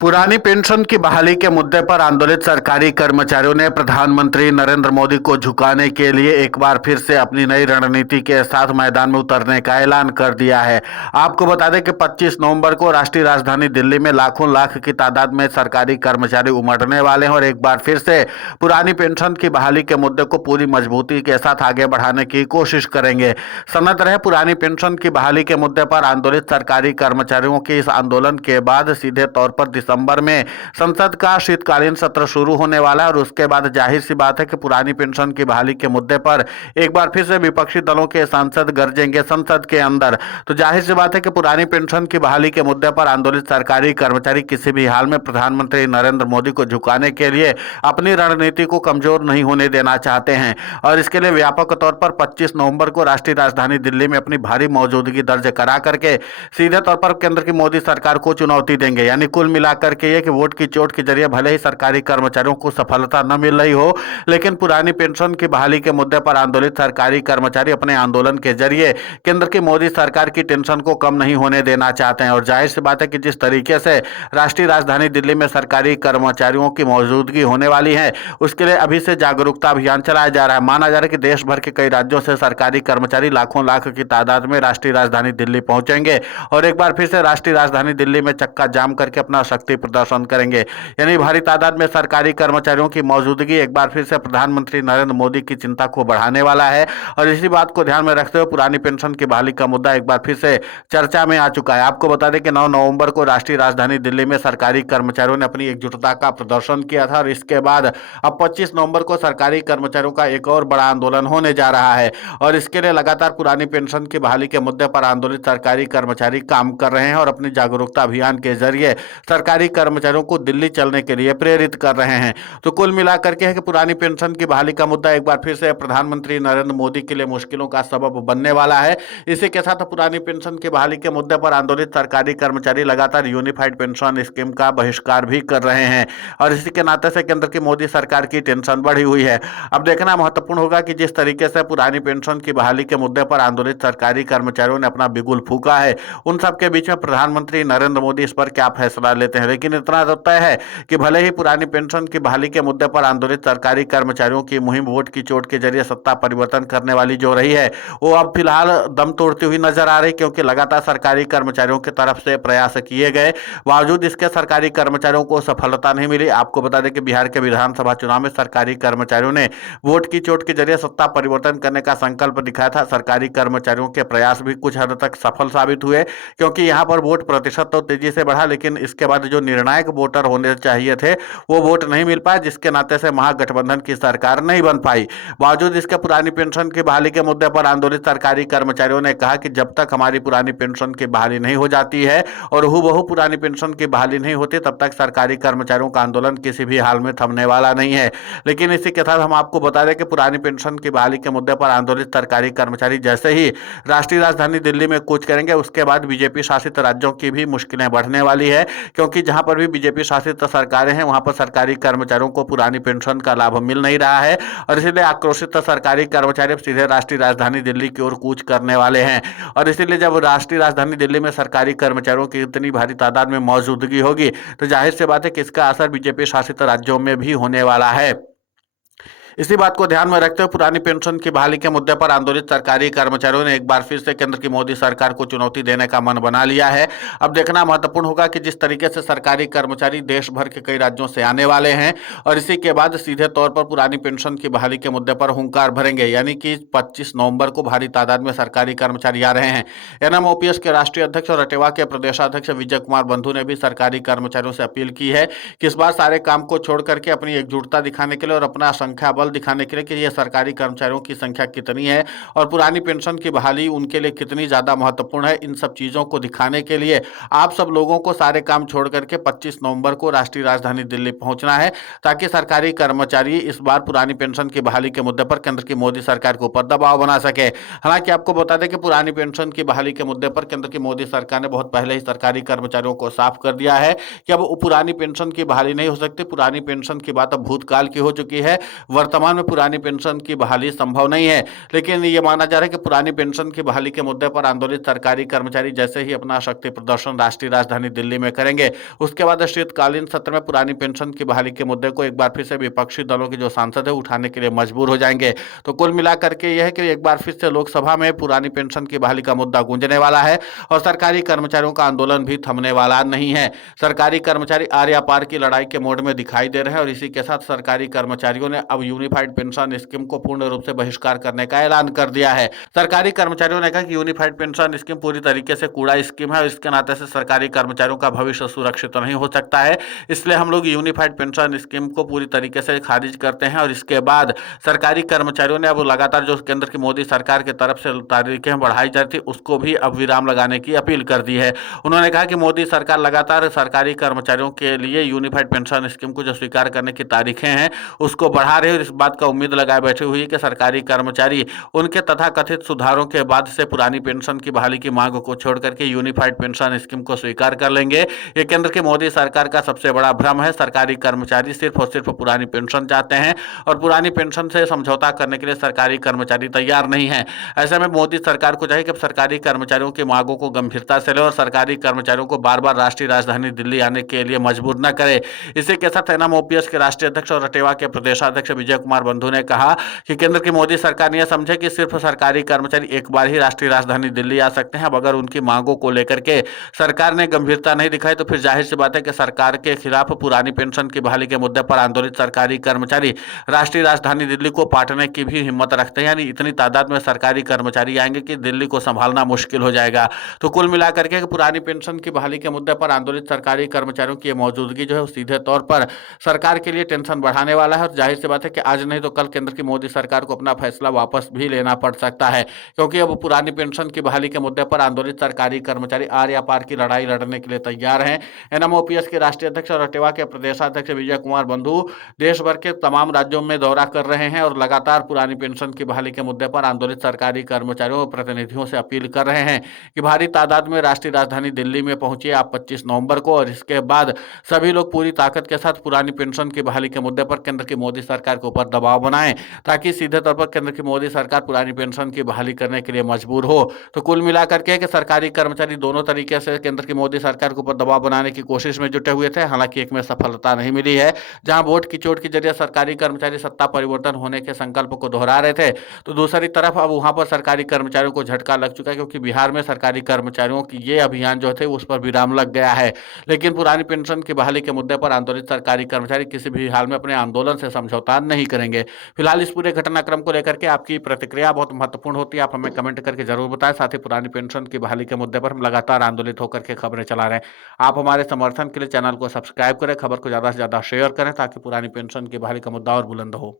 पुरानी पेंशन की बहाली के मुद्दे पर आंदोलित सरकारी कर्मचारियों ने प्रधानमंत्री नरेंद्र मोदी को झुकाने के लिए एक बार फिर से अपनी नई रणनीति के साथ मैदान में उतरने का ऐलान कर दिया है। आपको बता दें कि 25 नवंबर को राष्ट्रीय राजधानी दिल्ली में लाखों लाख की तादाद में सरकारी कर्मचारी उमड़ने वाले हैं और एक बार फिर से पुरानी पेंशन की बहाली के मुद्दे को पूरी मजबूती के साथ आगे बढ़ाने की कोशिश करेंगे। सनद रहे पुरानी पेंशन की बहाली के मुद्दे पर आंदोलित सरकारी कर्मचारियों के इस आंदोलन के बाद सीधे तौर पर दिसंबर में संसद का शीतकालीन सत्र शुरू होने वाला है और उसके बाद जाहिर सी बात है कि पुरानी पेंशन की बहाली के मुद्दे पर एक बार फिर से विपक्षी दलों के सांसद गरजेंगे संसद के अंदर। तो जाहिर सी बात है कि पुरानी पेंशन की बहाली के मुद्दे पर आंदोलित सरकारी कर्मचारी किसी भी हाल में प्रधानमंत्री नरेंद्र मोदी को झुकाने के लिए अपनी रणनीति को कमजोर नहीं होने देना चाहते हैं और इसके लिए व्यापक तौर पर 25 नवंबर को राष्ट्रीय राजधानी दिल्ली में अपनी भारी मौजूदगी दर्ज करा करके सीधे तौर पर केंद्र की मोदी सरकार को चुनौती देंगे। यानी कुल मिलाकर के ये कि वोट की चोट के जरिए भले ही सरकारी कर्मचारियों को सफलता न मिल रही हो, लेकिन पुरानी पेंशन की बहाली के मुद्दे पर आंदोलित सरकारी कर्मचारी अपने आंदोलन के जरिए केंद्र की मोदी सरकार की टेंशन को कम नहीं होने देना चाहते हैं। और जाहिर सी बात है कि जिस तरीके से राष्ट्रीय राजधानी दिल्ली में सरकारी कर्मचारियों की मौजूदगी होने वाली है, उसके लिए अभी से जागरूकता अभियान चलाया जा रहा है। माना जा रहा है कि देश भर के कई राज्यों से सरकारी कर्मचारी लाखों लाख की तादाद में राष्ट्रीय राजधानी दिल्ली पहुंचेंगे और एक बार फिर से राष्ट्रीय राजधानी दिल्ली में चक्का जाम करके अपना शक्ति प्रदर्शन करेंगे। यानी भारी तादाद में सरकारी कर्मचारियों की मौजूदगी एक बार फिर से प्रधानमंत्री नरेंद्र मोदी की चिंता को बढ़ाने वाला है और इसी बात को ध्यान में रखते हुए पुरानी पेंशन की बहाली का मुद्दा एक बार फिर से चर्चा में आ चुका है। आपको बता दें कि 9 नवंबर को राष्ट्रीय राजधानी दिल्ली में सरकारी कर्मचारियों ने अपनी एकजुटता का प्रदर्शन किया था और इसके बाद अब 25 नवंबर को सरकारी कर्मचारियों का एक और बड़ा आंदोलन होने जा रहा है और इसके लिए लगातार पुरानी पेंशन की बहाली के मुद्दे पर आंदोलित सरकारी कर्मचारी काम कर रहे हैं और अपनी जागरूकता अभियान के जरिए सरकारी कर्मचारियों को दिल्ली चलने के लिए प्रेरित कर रहे हैं। तो कुल मिलाकर के है कि पुरानी पेंशन की बहाली का मुद्दा एक बार फिर से प्रधानमंत्री नरेंद्र मोदी के लिए मुश्किलों का सबब बनने वाला है। इसी के साथ पुरानी पेंशन की बहाली के मुद्दे पर आंदोलित सरकारी कर्मचारी लगातार यूनिफाइड पेंशन स्कीम का बहिष्कार भी कर रहे हैं और इसी के नाते से केंद्र की मोदी सरकार की टेंशन बढ़ी हुई है। अब देखना महत्वपूर्ण होगा कि जिस तरीके से पुरानी पेंशन की बहाली के मुद्दे पर आंदोलित सरकारी कर्मचारियों ने अपना बिगुल फूका है, उन सबके बीच में प्रधानमंत्री नरेंद्र मोदी इस पर क्या फैसला लेते हैं। लेकिन इतना तो तय है कि भले ही पुरानी पेंशन की बहाली के मुद्दे पर आंदोलित सरकारी कर्मचारियों की मुहिम वोट की चोट के जरिए सत्ता परिवर्तन करने वाली जो रही है, वो अब फिलहाल दम तोड़ती हुई नजर आ रही, क्योंकि लगातार सरकारी कर्मचारियों की तरफ से प्रयास किए गए, बावजूद इसके सरकारी कर्मचारियों को सफलता नहीं मिली। आपको बता दें कि बिहार के विधानसभा चुनाव में सरकारी कर्मचारियों ने वोट की चोट के जरिए सत्ता परिवर्तन करने का संकल्प दिखाया था। सरकारी कर्मचारियों के प्रयास भी कुछ हद तक सफल साबित हुए, क्योंकि यहाँ पर वोट प्रतिशत तो तेजी से बढ़ा, लेकिन इसके बाद जो निर्णायक वोटर होने चाहिए थे वो वोट नहीं मिल पाए, जिसके नाते से महागठबंधन की सरकार नहीं बन पाई। बावजूद इसके पुरानी पेंशन की बहाली के मुद्दे पर आंदोलित सरकारी कर्मचारियों ने कहा कि जब तक हमारी पुरानी पेंशन की बहाली नहीं हो जाती है और हूबहू पुरानी पेंशन की बहाली नहीं होती, तब तक सरकारी कर्मचारियों का आंदोलन किसी भी हाल में थमने वाला नहीं है। लेकिन इसी के साथ हम आपको बता दें कि पुरानी पेंशन की बहाली के मुद्दे पर आंदोलित सरकारी कर्मचारी जैसे ही राष्ट्रीय राजधानी दिल्ली में कूच करेंगे, उसके बाद बीजेपी शासित राज्यों की भी मुश्किलें बढ़ने वाली है, क्योंकि जहां पर भी बीजेपी शासित सरकारें हैं वहां पर सरकारी कर्मचारियों को पुरानी पेंशन का लाभ मिल नहीं रहा है और इसलिए आक्रोशित सरकारी कर्मचारी सीधे राष्ट्रीय राजधानी दिल्ली की ओर कूच करने वाले हैं। और इसीलिए जब राष्ट्रीय राजधानी दिल्ली में सरकारी कर्मचारियों की इतनी भारी तादाद में मौजूदगी होगी, तो जाहिर सी बात है कि इसका असर बीजेपी शासित राज्यों में भी होने वाला है। इसी बात को ध्यान में रखते हुए पुरानी पेंशन की बहाली के मुद्दे पर आंदोलित सरकारी कर्मचारियों ने एक बार फिर से केंद्र की मोदी सरकार को चुनौती देने का मन बना लिया है। अब देखना महत्वपूर्ण होगा कि जिस तरीके से सरकारी कर्मचारी देश भर के कई राज्यों से आने वाले हैं और इसी के बाद सीधे तौर पर पुरानी पेंशन की बहाली के मुद्दे पर हुंकार भरेंगे, यानी कि 25 नवंबर को भारी तादाद में सरकारी कर्मचारी आ रहे हैं। एनएमओपीएस के राष्ट्रीय अध्यक्ष और अटेवा के प्रदेशाध्यक्ष विजय कुमार बंधु ने भी सरकारी कर्मचारियों से अपील की है कि इस बार सारे काम को छोड़ करके अपनी एकजुटता दिखाने के लिए और अपना संख्या बल दिखाने के लिए कि ये सरकारी कर्मचारियों की संख्या कितनी है और पुरानी पेंशन की बहाली उनके लिए कितनी ज्यादा महत्वपूर्ण है, इन सब चीजों को दिखाने के लिए आप सब लोगों को सारे काम छोड़ करके 25 नवंबर को राष्ट्रीय राजधानी दिल्ली पहुंचना है, ताकि सरकारी कर्मचारी इस बार पुरानी पेंशन की बहाली के मुद्दे पर केंद्र की मोदी सरकार के ऊपर दबाव बना सके। हालांकि आपको बता दें कि पुरानी पेंशन की बहाली के मुद्दे पर केंद्र की मोदी सरकार ने बहुत पहले ही सरकारी कर्मचारियों को साफ कर दिया है कि अब पुरानी पेंशन की बहाली नहीं हो सकती। पुरानी पेंशन की बात अब भूतकाल की हो चुकी है। वर्तमान वर्तमान में पुरानी पेंशन की बहाली संभव नहीं है। लेकिन ये माना जा रहा है कि पुरानी पेंशन की बहाली के मुद्दे पर आंदोलित सरकारी कर्मचारी जैसे ही अपना शक्ति प्रदर्शन राष्ट्रीय राजधानी दिल्ली में करेंगे, उसके बाद शीतकालीन सत्र में पुरानी पेंशन की बहाली के मुद्दे को एक बार फिर से विपक्षी दलों के जो सांसद है उठाने के लिए मजबूर हो जाएंगे। तो कुल मिलाकर के यह है कि एक बार फिर से लोकसभा में पुरानी पेंशन की बहाली का मुद्दा गूंजने वाला है और सरकारी कर्मचारियों का आंदोलन भी थमने वाला नहीं है। सरकारी कर्मचारी आर या पार की लड़ाई के मोड में दिखाई दे रहे हैं और इसी के साथ सरकारी कर्मचारियों ने अब यूनिफाइड पेंशन स्कीम को पूर्ण रूप से बहिष्कार करने का ऐलान कर दिया है। सरकारी कर्मचारियों ने कहा कि यूनिफाइड पेंशन स्कीम पूरी तरीके से कूड़ा स्कीम है और इसके नाते से सरकारी कर्मचारियों का भविष्य सुरक्षित नहीं हो सकता है। इसलिए हम लोग यूनिफाइड पेंशन स्कीम को पूरी तरीके से खारिज करते हैं और इसके बाद सरकारी कर्मचारियों ने अब लगातार जो केंद्र की मोदी सरकार की तरफ से तारीखें बढ़ाई जा रही थी उसको भी अब विराम लगाने की अपील कर दी है। उन्होंने कहा कि मोदी सरकार लगातार सरकारी कर्मचारियों के लिए यूनिफाइड पेंशन स्कीम को जो स्वीकार करने की तारीखें हैं उसको बढ़ा रहे और इस बात का उम्मीद लगाए बैठे हुई है कि सरकारी कर्मचारी उनके तथाकथित सुधारों के बाद से पुरानी पेंशन की बहाली की मांग को छोड़ करके यूनिफाइड पेंशन स्कीम को स्वीकार कर लेंगे। ये केंद्र की मोदी सरकार का सबसे बड़ा भ्रम है। सरकारी कर्मचारी सिर्फ और सिर्फ पुरानी पेंशन चाहते हैं और पुरानी पेंशन से समझौता करने के लिए सरकारी कर्मचारी तैयार नहीं है। ऐसे में मोदी सरकार को चाहिए कि सरकारी कर्मचारियों की मांगों को गंभीरता से ले और सरकारी कर्मचारियों को बार बार राष्ट्रीय राजधानी दिल्ली आने के लिए मजबूर न करे। इसी के साथ एनएम ओपीएस के राष्ट्रीय अध्यक्ष और रटेवा के प्रदेशाध्यक्ष विजय कुमार बंधु ने कहा कि केंद्र की मोदी सरकार ने यह समझे कि सिर्फ सरकारी कर्मचारी एक बार ही राष्ट्रीय राजधानी दिल्ली आ सकते हैं। अब अगर उनकी मांगों को लेकर के सरकार ने गंभीरता नहीं दिखाई तो फिर जाहिर सी बात है कि सरकार के खिलाफ पुरानी पेंशन की बहाली के मुद्दे पर आंदोलित सरकारी कर्मचारी राष्ट्रीय राजधानी दिल्ली को पाटने की भी हिम्मत रखते हैं। यानी इतनी तादाद में सरकारी कर्मचारी आएंगे कि दिल्ली को संभालना मुश्किल हो जाएगा। तो कुल मिलाकर के पुरानी पेंशन की बहाली के मुद्दे पर आंदोलित सरकारी कर्मचारियों की मौजूदगी जो है सीधे तौर पर सरकार के लिए टेंशन बढ़ाने वाला है और जाहिर सी बात है कि आज नहीं तो कल केंद्र की मोदी सरकार को अपना फैसला वापस भी लेना पड़ सकता है, क्योंकि अब पुरानी पेंशन की बहाली के मुद्दे पर आंदोलित सरकारी कर्मचारी आर या पार की लड़ाई लड़ने के लिए तैयार हैं। एनएमओपीएस के राष्ट्रीय अध्यक्ष और रटेवा के प्रदेशाध्यक्ष विजय कुमार बंधु देश भर के तमाम राज्यों में दौरा कर रहे हैं और लगातार पुरानी पेंशन की बहाली के मुद्दे पर आंदोलित सरकारी कर्मचारियों और प्रतिनिधियों से अपील कर रहे हैं कि भारी तादाद में राष्ट्रीय राजधानी दिल्ली में पहुंचिए आप 25 नवंबर को और इसके बाद सभी लोग पूरी ताकत के साथ पुरानी पेंशन की बहाली के मुद्दे पर केंद्र की मोदी सरकार के ऊपर दबाव बनाएं ताकि सीधे तौर पर केंद्र की मोदी सरकार पुरानी पेंशन की बहाली करने के लिए मजबूर हो। तो कुल मिलाकर के कि सरकारी कर्मचारी दोनों तरीके से केंद्र की मोदी सरकार के ऊपर दबाव बनाने की कोशिश में जुटे हुए थे, हालांकि एक में सफलता नहीं मिली है। जहां वोट की चोट के जरिए सरकारी कर्मचारी सत्ता परिवर्तन होने के संकल्प को दोहरा रहे थे, तो दूसरी तरफ अब वहां पर सरकारी कर्मचारियों को झटका लग चुका है, क्योंकि बिहार में सरकारी कर्मचारियों की ये अभियान जो थे उस पर विराम लग गया है। लेकिन पुरानी पेंशन की बहाली के मुद्दे पर आंदोलित सरकारी कर्मचारी किसी भी हाल में अपने आंदोलन से समझौता नहीं करेंगे। फिलहाल इस पूरे घटनाक्रम को लेकर के आपकी प्रतिक्रिया बहुत महत्वपूर्ण होती है, आप हमें कमेंट करके जरूर बताएं। साथ ही पुरानी पेंशन की बहाली के मुद्दे पर हम लगातार आंदोलित होकर के खबरें चला रहे हैं। आप हमारे समर्थन के लिए चैनल को सब्सक्राइब करें, खबर को ज्यादा से ज्यादा शेयर करें ताकि पुरानी पेंशन की बहाली का मुद्दा और बुलंद हो।